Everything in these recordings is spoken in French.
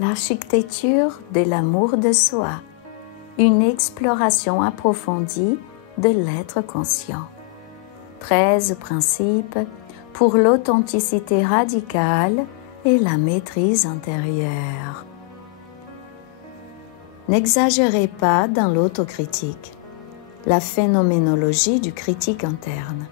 L'architecture de l'amour de soi, une exploration approfondie de l'être conscient. 13 principes pour l'authenticité radicale et la maîtrise intérieure. N'exagérez pas dans l'autocritique. La phénoménologie du critique interne.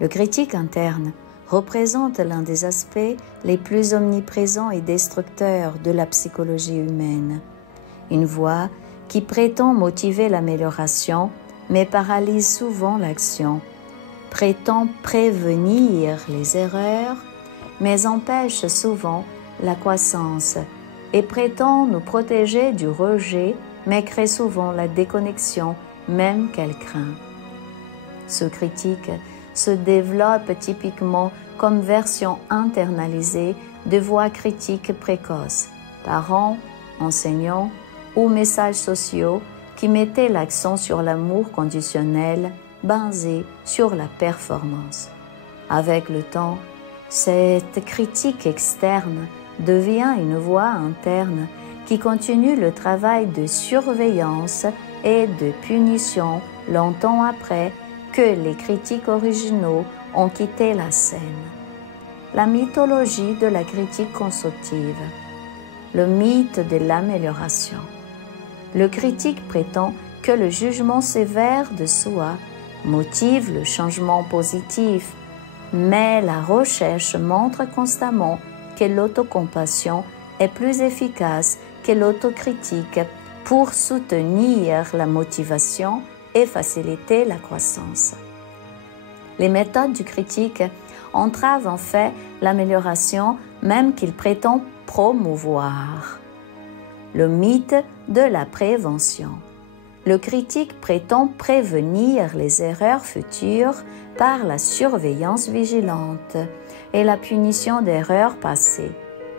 Le critique interne représente l'un des aspects les plus omniprésents et destructeurs de la psychologie humaine. Une voix qui prétend motiver l'amélioration, mais paralyse souvent l'action, prétend prévenir les erreurs, mais empêche souvent la croissance, et prétend nous protéger du rejet, mais crée souvent la déconnexion, même qu'elle craint. Ce critique se développe typiquement comme version internalisée de voix critiques précoces, parents, enseignants ou messages sociaux qui mettaient l'accent sur l'amour conditionnel basé sur la performance. Avec le temps, cette critique externe devient une voix interne qui continue le travail de surveillance et de punition longtemps après que les critiques originaux ont quitté la scène. La mythologie de la critique constructive, le mythe de l'amélioration. Le critique prétend que le jugement sévère de soi motive le changement positif, mais la recherche montre constamment que l'autocompassion est plus efficace que l'autocritique pour soutenir la motivation et faciliter la croissance. Les méthodes du critique entravent en fait l'amélioration même qu'il prétend promouvoir. Le mythe de la prévention. Le critique prétend prévenir les erreurs futures par la surveillance vigilante et la punition d'erreurs passées.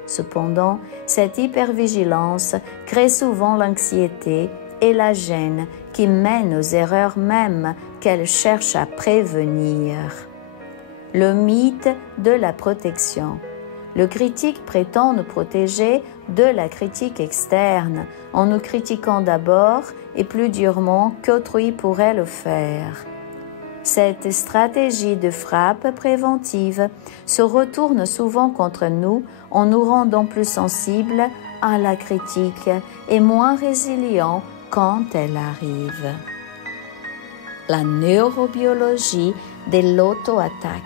Cependant, cette hypervigilance crée souvent l'anxiété et la gêne qui mènent aux erreurs mêmes qu'elle cherche à prévenir. Le mythe de la protection. Le critique prétend nous protéger de la critique externe en nous critiquant d'abord et plus durement qu'autrui pourrait le faire. Cette stratégie de frappe préventive se retourne souvent contre nous en nous rendant plus sensibles à la critique et moins résilients quand elle arrive. La neurobiologie de l'auto-attaque.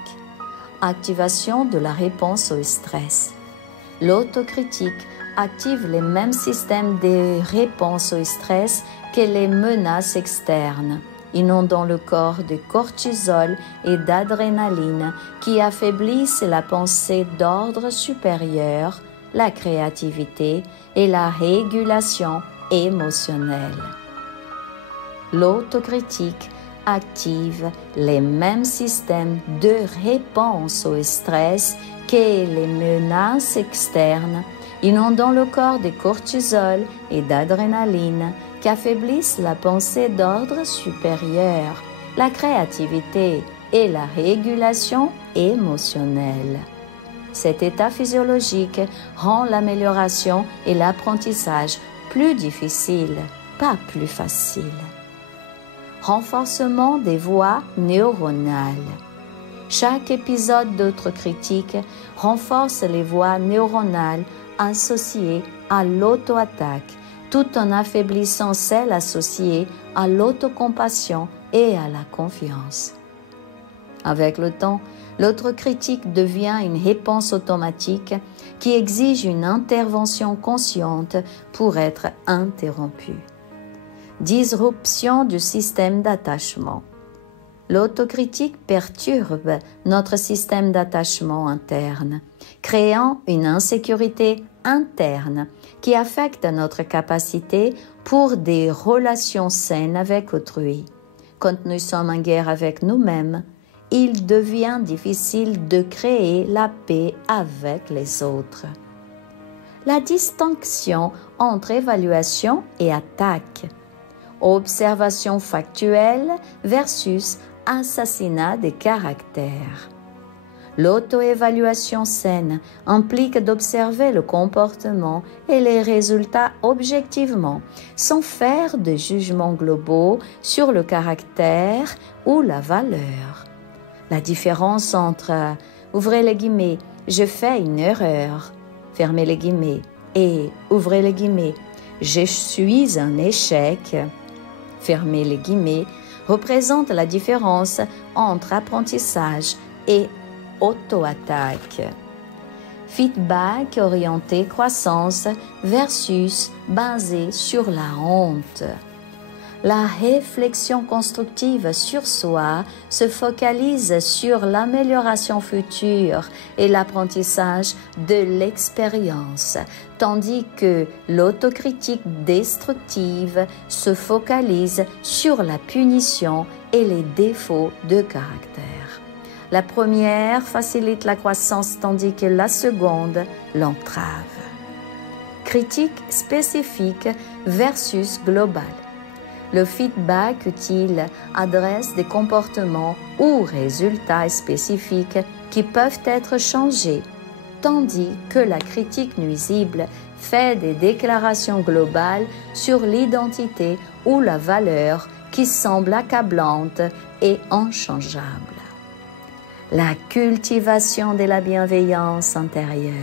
Activation de la réponse au stress. L'autocritique active les mêmes systèmes de réponse au stress que les menaces externes, inondant le corps de cortisol et d'adrénaline qui affaiblissent la pensée d'ordre supérieur, la créativité et la régulation émotionnelle. L'autocritique active les mêmes systèmes de réponse au stress que les menaces externes, inondant le corps de cortisol et d'adrénaline qui affaiblissent la pensée d'ordre supérieur, la créativité et la régulation émotionnelle. Cet état physiologique rend l'amélioration et l'apprentissage plus difficiles, pas plus faciles. Renforcement des voies neuronales. Chaque épisode d'autocritique renforce les voies neuronales associées à l'auto-attaque, tout en affaiblissant celles associées à l'autocompassion et à la confiance. Avec le temps, l'autocritique devient une réponse automatique qui exige une intervention consciente pour être interrompue. Disruption du système d'attachement. L'autocritique perturbe notre système d'attachement interne, créant une insécurité interne qui affecte notre capacité pour des relations saines avec autrui. Quand nous sommes en guerre avec nous-mêmes, il devient difficile de créer la paix avec les autres. La distinction entre évaluation et attaque. Observation factuelle versus assassinat des caractères. L'auto-évaluation saine implique d'observer le comportement et les résultats objectivement, sans faire de jugements globaux sur le caractère ou la valeur. La différence entre, ouvrez les guillemets, je fais une erreur, fermez les guillemets, et, ouvrez les guillemets, je suis un échec, fermez les guillemets, représente la différence entre apprentissage et auto-attaque. Feedback orienté croissance versus basé sur la honte. La réflexion constructive sur soi se focalise sur l'amélioration future et l'apprentissage de l'expérience, tandis que l'autocritique destructive se focalise sur la punition et les défauts de caractère. La première facilite la croissance tandis que la seconde l'entrave. Critique spécifique versus globale. Le feedback utile adresse des comportements ou résultats spécifiques qui peuvent être changés, tandis que la critique nuisible fait des déclarations globales sur l'identité ou la valeur qui semblent accablantes et inchangeables. La cultivation de la bienveillance intérieure.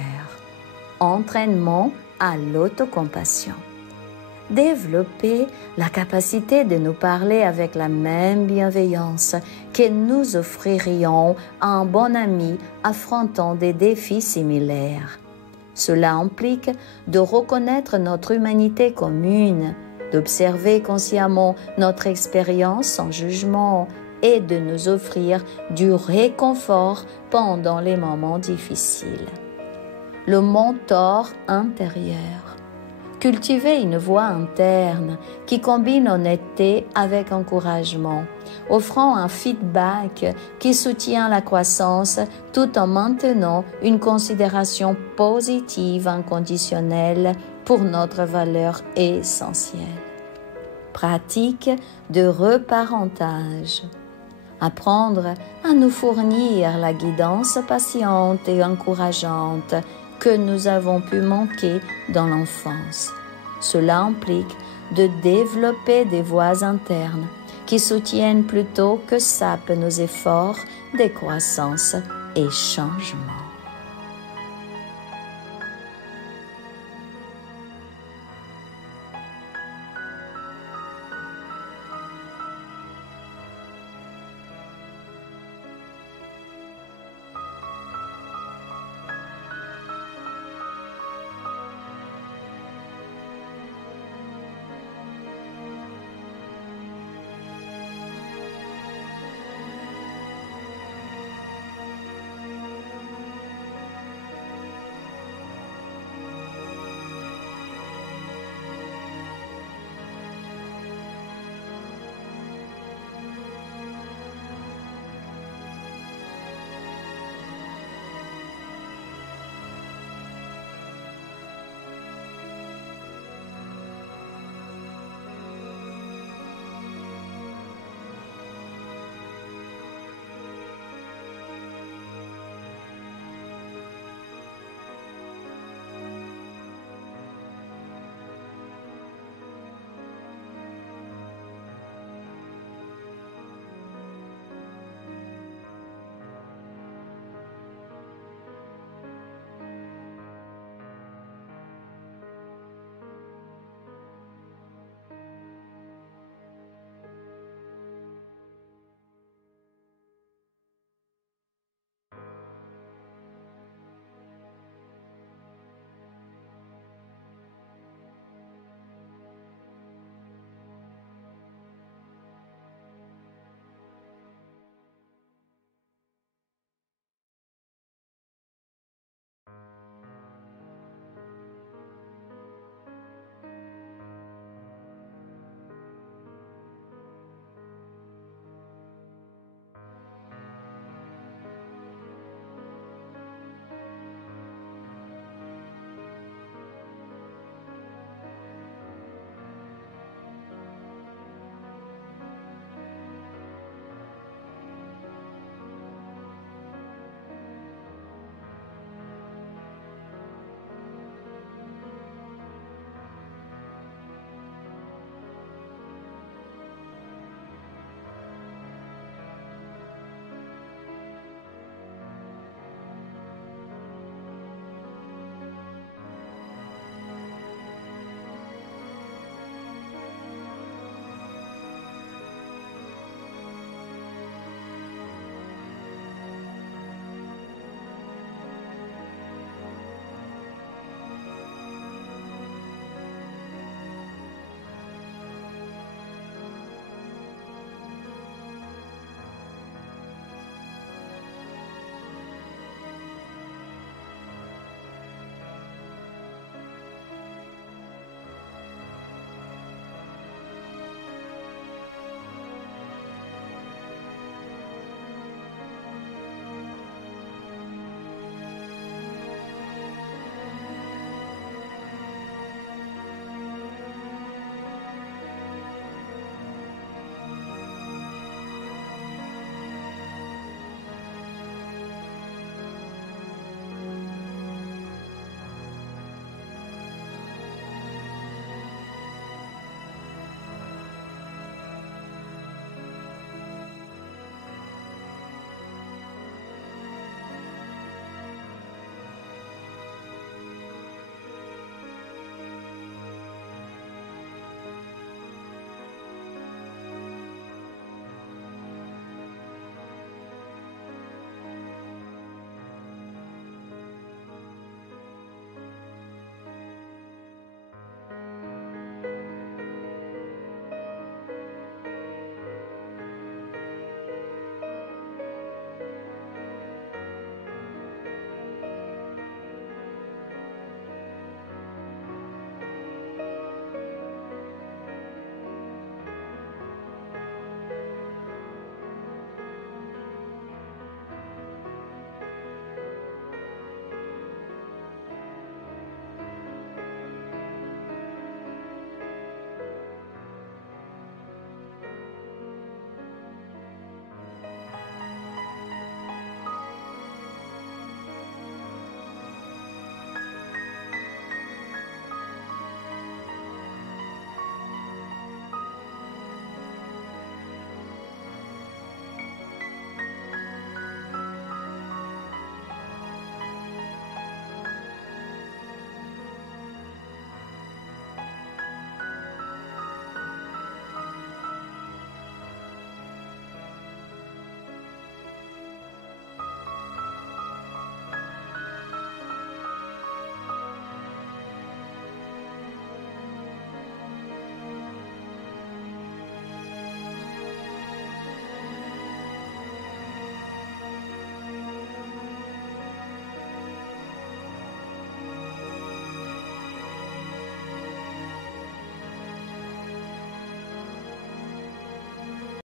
Entraînement à l'autocompassion. Développer la capacité de nous parler avec la même bienveillance que nous offririons à un bon ami affrontant des défis similaires. Cela implique de reconnaître notre humanité commune, d'observer consciemment notre expérience sans jugement et de nous offrir du réconfort pendant les moments difficiles. Le mentor intérieur. Cultiver une voix interne qui combine honnêteté avec encouragement, offrant un feedback qui soutient la croissance tout en maintenant une considération positive inconditionnelle pour notre valeur essentielle. Pratique de reparentage. Apprendre à nous fournir la guidance patiente et encourageante que nous avons pu manquer dans l'enfance. Cela implique de développer des voies internes qui soutiennent plutôt que sapent nos efforts de croissance et changement.